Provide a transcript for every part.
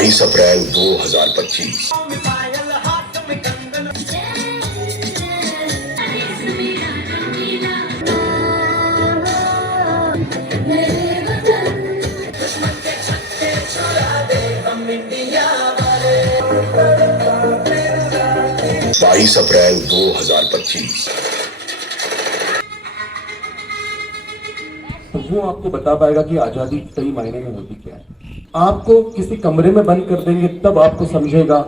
22 अप्रैल 2025। बाईस अप्रैल 2025। तो वो आपको बता पाएगा कि आजादी सही मायने में होती क्या है। आपको किसी कमरे में बंद कर देंगे तब आपको समझेगा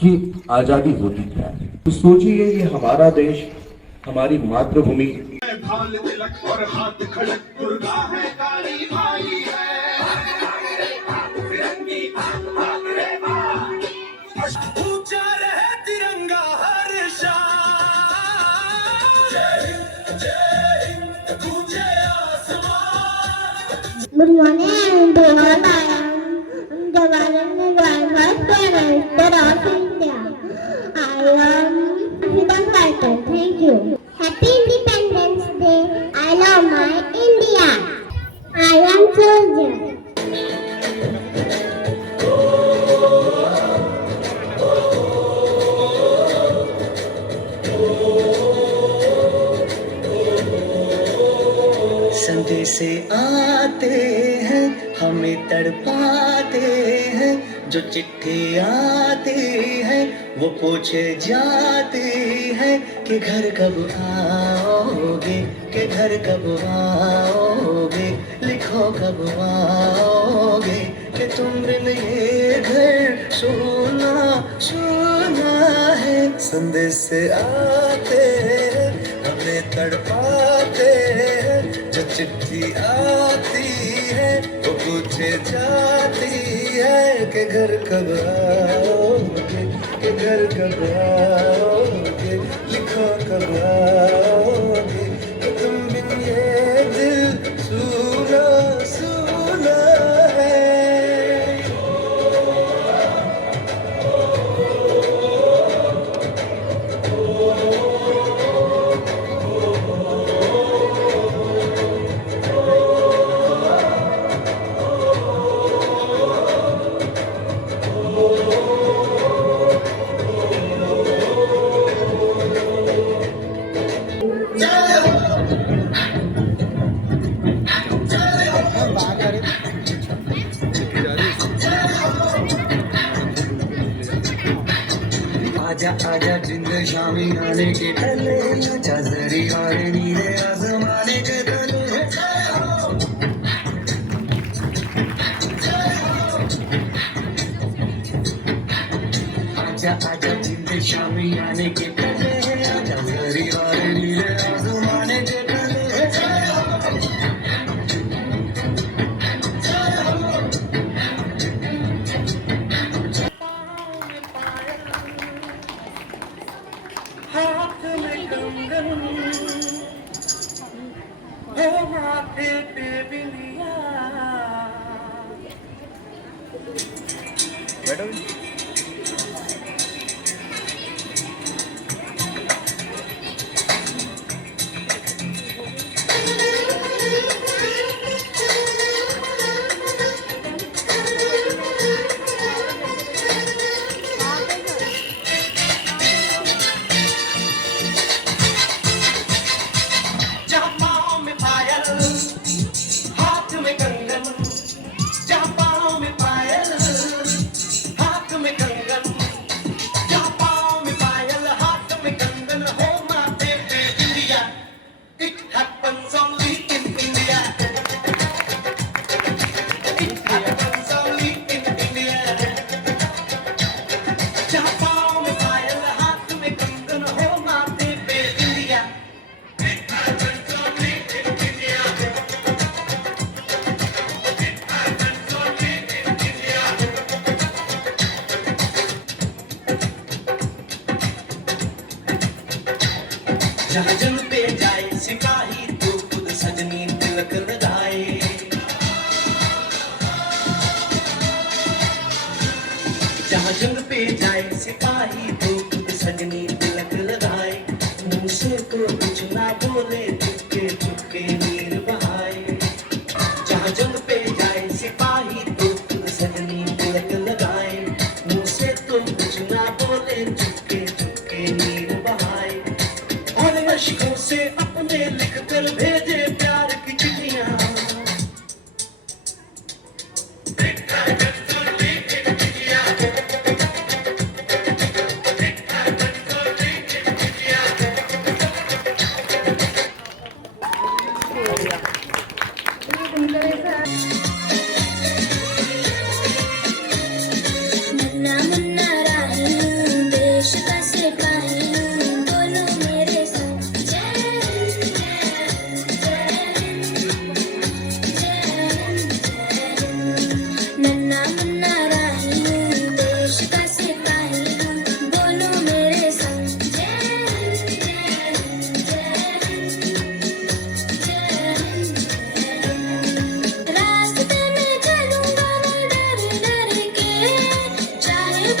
कि आजादी होती क्या है। तो सोचिए, ये हमारा देश, हमारी मातृभूमि। और हाथ खड़क दुर्गा है, काली भाई है। ऊंचा रहे तिरंगा हर शान। जय हिंद गूंजे आसमान। Good morning, everyone. I am Jawaharlal Nehru, President of India. I am freedom fighter. Thank you. Happy Independence Day. I love my India. I am soldier. संदेश आते हैं, हमें तड़पाते हैं, जो चिट्ठी आती है वो पूछे जाती है कि घर कब आओगे, कि घर कब आओगे, लिखो कब आओगे, कि तुम बिन ये घर सुना सुना है। संदेश आते हैं, हमें तड़पाते हैं, जो चिट्ठी आती है वो पूछे जाती है कि घर कब आओगे, कि घर कब आओगे, लिखो कब आओगे, कि तुम बिन ये दिल सुना सुना है। आजा आजा जिंद शामी आने के तले, आजा जरी वाले नीले आसमाने के तले। आजा आजा जिंद शामी आने के तले, आजा जरी वाले नीले आसमाने के तले। हाथ में कंगन, हो माथे पे बिंदिया। बैठो। जहाँ जंग पे जाए सिपाही तो खुद सजनी तिलक लगाए। जहाँ जंग पे जाए सिपाही तो खुद सजनी तिलक लगाए। मुंह से तो कुछ ना बोले, चुपके चुपके नीर बहाए। जहाँ जंग पे जाए सिपाही तो खुद सजनी तिलक लगाए। मुन्ना राही हूँ, देश का सिपाही हूँ, बोलो मेरे संग जय हिंद, जय हिंद, जय हिंद, जय हिंद, जय हिंद। नन्ना मुन्ना राही हूँ, देश का सिपाही हूँ, बोलो मेरे संग जय हिंद, जय हिंद, जय हिंद, जय हिंद। रास्ते में चलूंगा मैं डर डर के, चाहे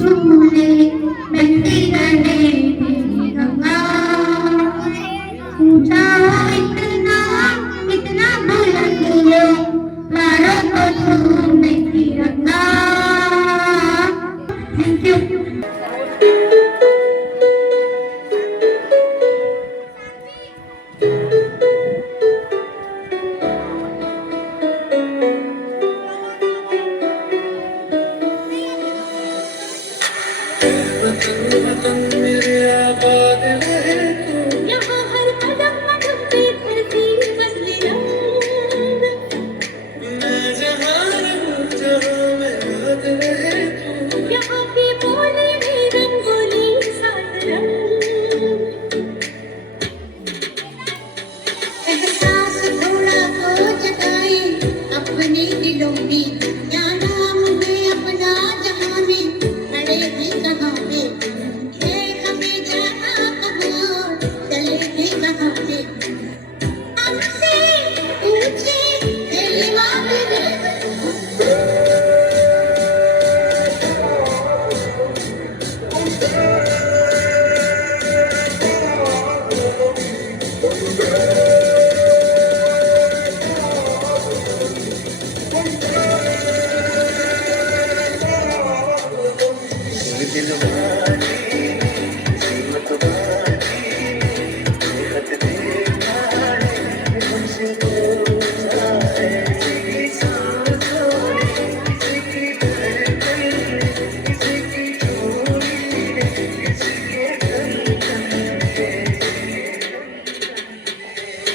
तूने बहती रहे तेरी गंगा ऊंचा इतना इतना बुलंद लो मारो को तूने तिरंगा थैंक यू यहाँ हर कदम कदम पे धरती बदली रंग यहाँ की बोली भी रंगोली सात रंग एहसास थोड़ा तो जताए अपने दिलों में या नाम में अपना जहां में खड़े हैं कहाँ पे है हमें जाना कहाँ चले हैं कहाँ पे हमसे ऊंचे तेरे वादे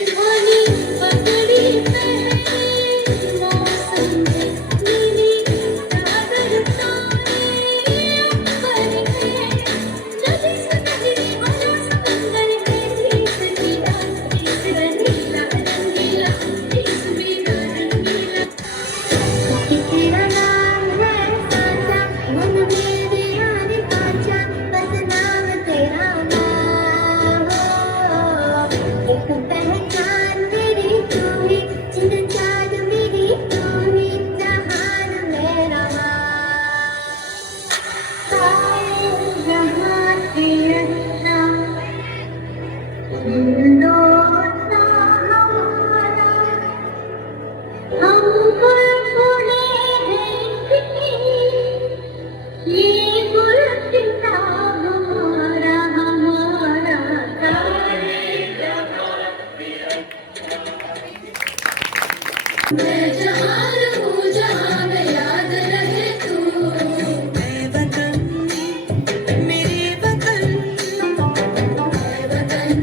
धोनी पगड़ी पहने मौसम में नीली चादर तारे अंबर है नदी से नदी बना समंदर है इस नीला रंगीला इस बीना रंगीला तेरा नाम है साचा मन मेरे यार काचा बस नाम तेरा नाम एक पहचान मेरी तू ही जिंद चांद मेरी तू ही जहान मेरा सारे जहां तेरा दोस्ता हमारा हम गुलगुले हैं ये गुलसिता हमारा हमारा सारे मैं जहाँ रहूं जहाँ मैं याद रहे तू मैं वतन मेरे वतन मैं वतन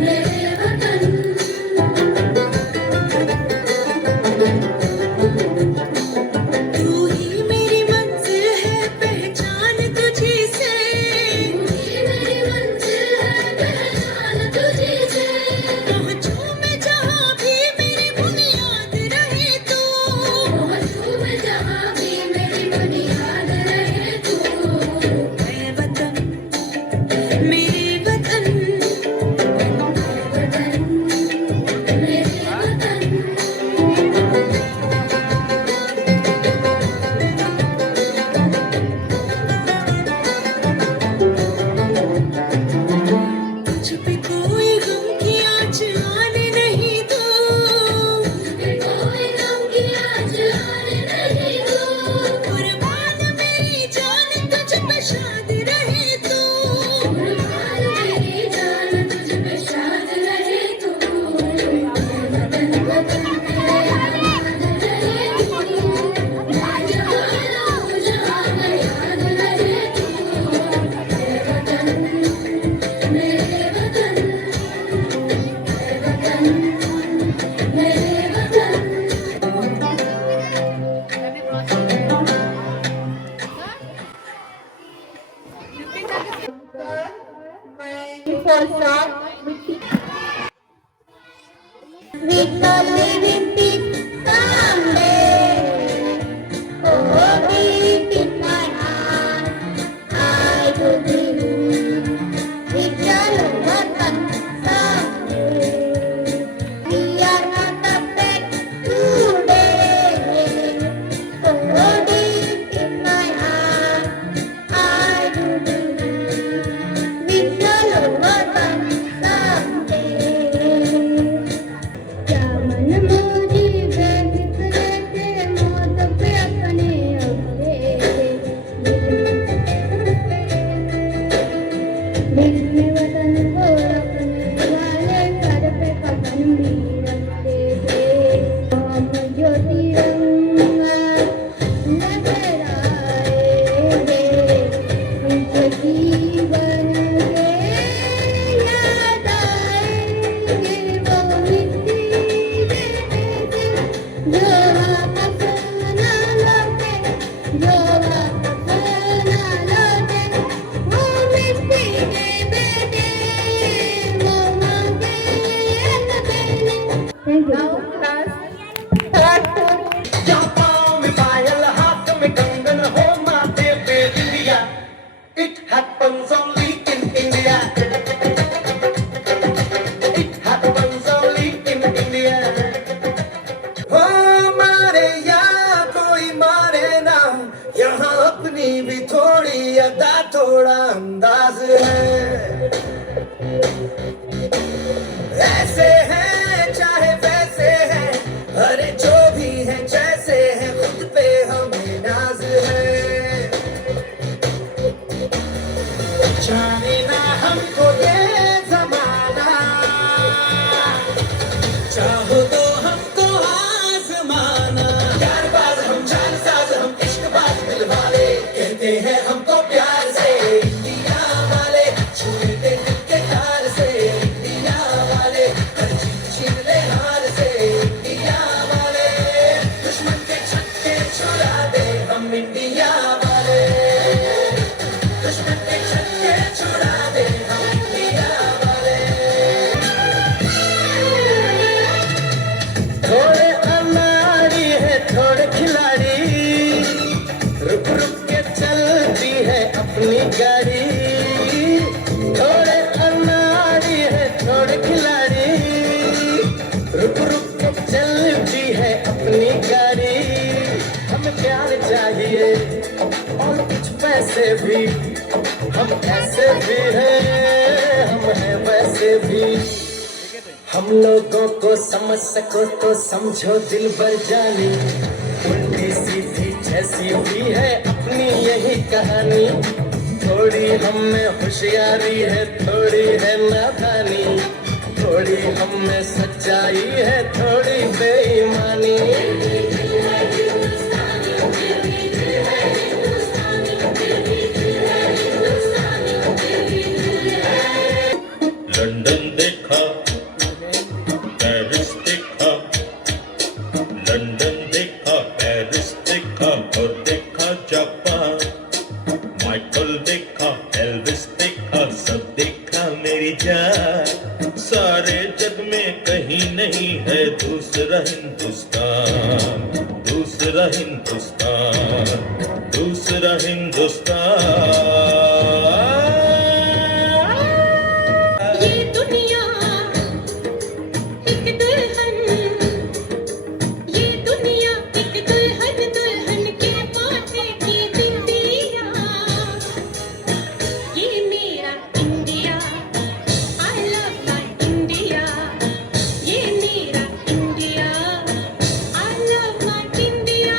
मेरे वतन तू ही मेरी मंजिल है पहचान तुझी से तू ही मेरी मंजिल है पहचान तुझी से पहुंचूं मैं जहाँ भी मेरी बुनियाद रहे तू पहुंचूं मैं जहाँ भी मेरी बुनियाद रहे तू मैं वतन मेरे वतन मेरे वतन तुझ पे कोई गम की आँच आने नहीं दो तुझ पे कोई गम की आँच आने नहीं दो कुर्बान मेरी जान तुझ पे शाद रहे तू कुर्बान मेरी जान तुझ पे शाद रहे तू वतन वतन मेरे याद रहे तू मैं जहाँ रहूं जहाँ मैं याद रहे तू मेरे वतन मेरे वतन मेरे वतन We can live in peace someday. Oh, deep in my heart, I do believe we can overcome someday. We are not perfect today. Oh, deep in my heart, यहाँ अपनी भी थोड़ी अदा थोड़ा अंदाज है। ऐसे हैं चाहे वैसे हैं, अरे जो भी है जैसे है, खुद पे हमें नाज है। जाने ना हमको ये जमाना, चाहो तो हमको आजमाना। प्यारबाज हम, जानसाज हम, इश्कबाज दिल वाले, कहते हैं हमको प्यार से इंडिया वाले। छूटे दिल के तार से इंडिया वाले, हर चीज छीन ले हार से इंडिया वाले। दुश्मन के छक्के छुड़ा दे हम इंडिया वाले, दुश्मन के छक्के छुड़ा दे हम इंडिया वाले। थोड़े अनाड़ी है थोड़े खिलाड़ी, रुक रुक के चलती है अपनी गाड़ी। थोड़े अनाड़ी है थोड़े खिलाड़ी, रुक रुक के चलती है अपनी गाड़ी। हमें प्यार चाहिए और कुछ पैसे भी, हम ऐसे भी हैं, हम हैं वैसे भी। हम लोगों को समझ सको तो समझो दिल भर जानी, उल्टी सीधी जैसी भी है अपनी यही कहानी। थोड़ी हम में होशियारी है, थोड़ी है नादानी, थोड़ी हम में सच्चाई है, थोड़ी बेईमानी। लंदन देखा, पेरिस देखा, लंदन देखा, पेरिस देखा और देखा जापान। माइकल देखा, एल्विस देखा, सब देखा मेरी जान। सारे जग में कहीं नहीं है दूसरा हिंदुस्तान, दूसरा हिंदुस्तान, दूसरा हिंदुस्तान। ये दुनिया एक दुल्हन, ये दुनिया एक दुल्हन, दुल्हन के माथे की बिंदिया। ये मेरा India, I love my India। ये मेरा India, I love my India।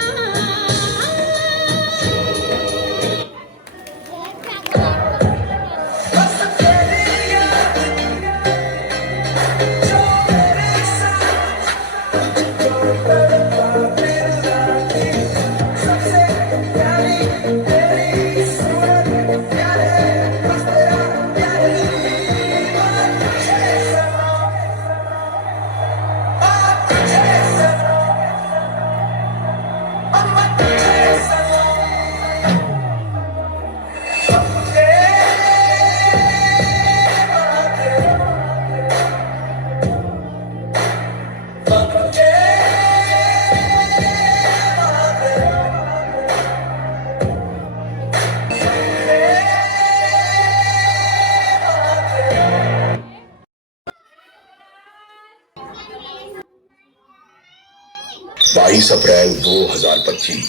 बाईस अप्रैल 2025।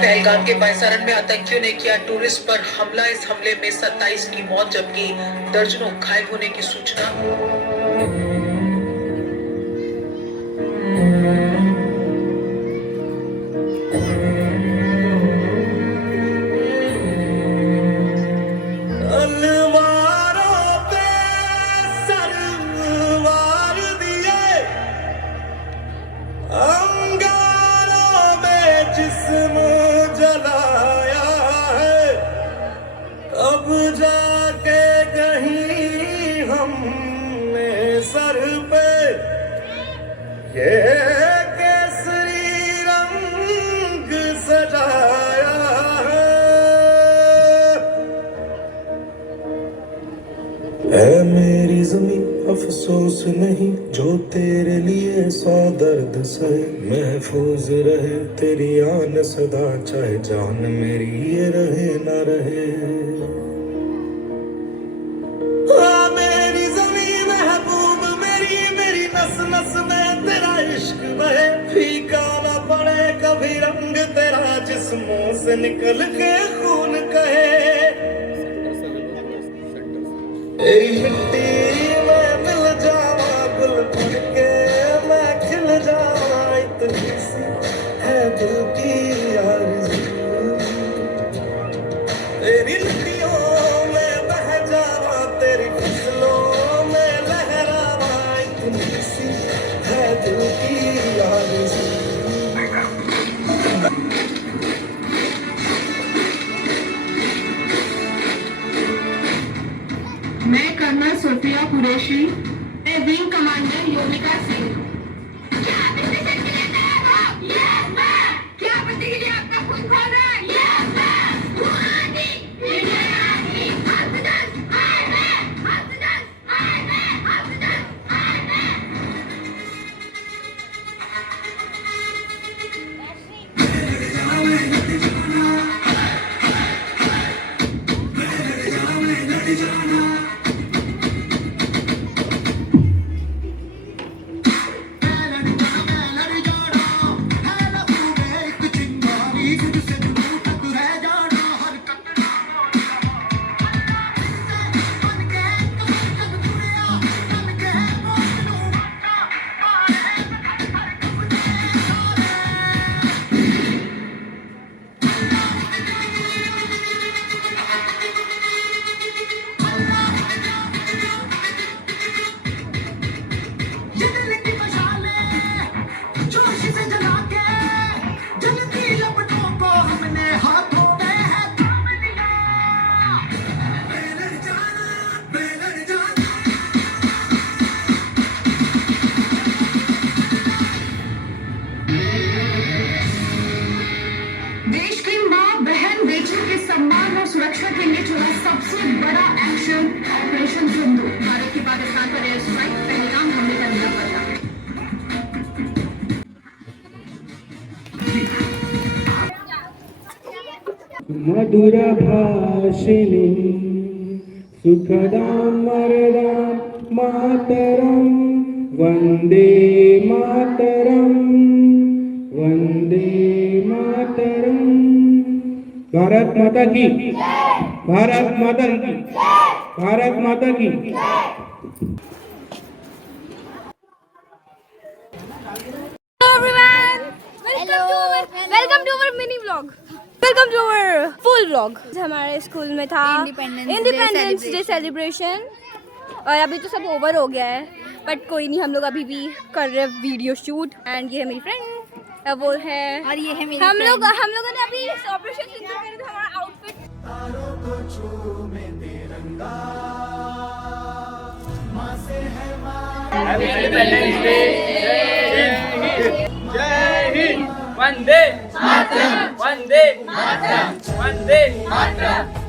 पहलगाम के बायसारन में आतंकियों ने किया टूरिस्ट पर हमला। इस हमले में 27 की मौत जबकि दर्जनों घायल होने की सूचना। तलवारों पे सरवार दिए, अंगारों में जिस्म जलाया है। अब जाके कहीं हमने सर पे ये केसरी रंग सजाया है। मेरी ज़मीं अफसोस नहीं जो तेरे लिए 100 दर्द सहे, महफूज रहे तेरी आन सदा, चाहे जान मेरी ये रहे ना रहे। मेरी ज़मीं महबूब मेरी, मेरी नस नस में तेरा इश्क बहे, फीका ना पड़े कभी रंग तेरा, जिस्मों से निकल के खून कहे। तेरी मिट्टी में मिल जावा गुल बन के, मैं खिल जावा, इतनी सी है दिल की आरज़ू। तेरी नदियों में बह जावा, तेरी फसलों में लहरावा, इतनी सी है दिल की आरज़ू। मैं कर्नल सोफिया कुरैशी, मैं विंग कमांडर योमिका सिंह। क्या पति के लिए आपका खून खोल रहा है? देश की मां बहन बेटियों के सम्मान और सुरक्षा के लिए चला सबसे बड़ा एक्शन ऑपरेशन सिंधु। भारत की पाकिस्तान पर एयर स्ट्राइक, पहलगाम हमले का नियम बचा। मधुर भाषिणी सुखदां वरदां मातरं, वंदे मातरं, वंदे मातरं। भारत माता की, भारत माता की, भारत माता की। Welcome to our mini vlog, welcome to our full vlog. हमारे स्कूल में था इंडिपेंडेंस डे सेलिब्रेशन, और अभी तो सब ओवर हो गया है, बट कोई नहीं, हम लोग अभी भी कर रहे हैं वीडियो शूट। एंड ये है मेरी फ्रेंड, वो है, और ये है मेरी हम लोगों ने अभी ऑपरेशन सिंदूर करे थे, हमारा आउटफिट। जय हिंद, वंदे मातरम, वंदे मातरम, वंदे मातरम।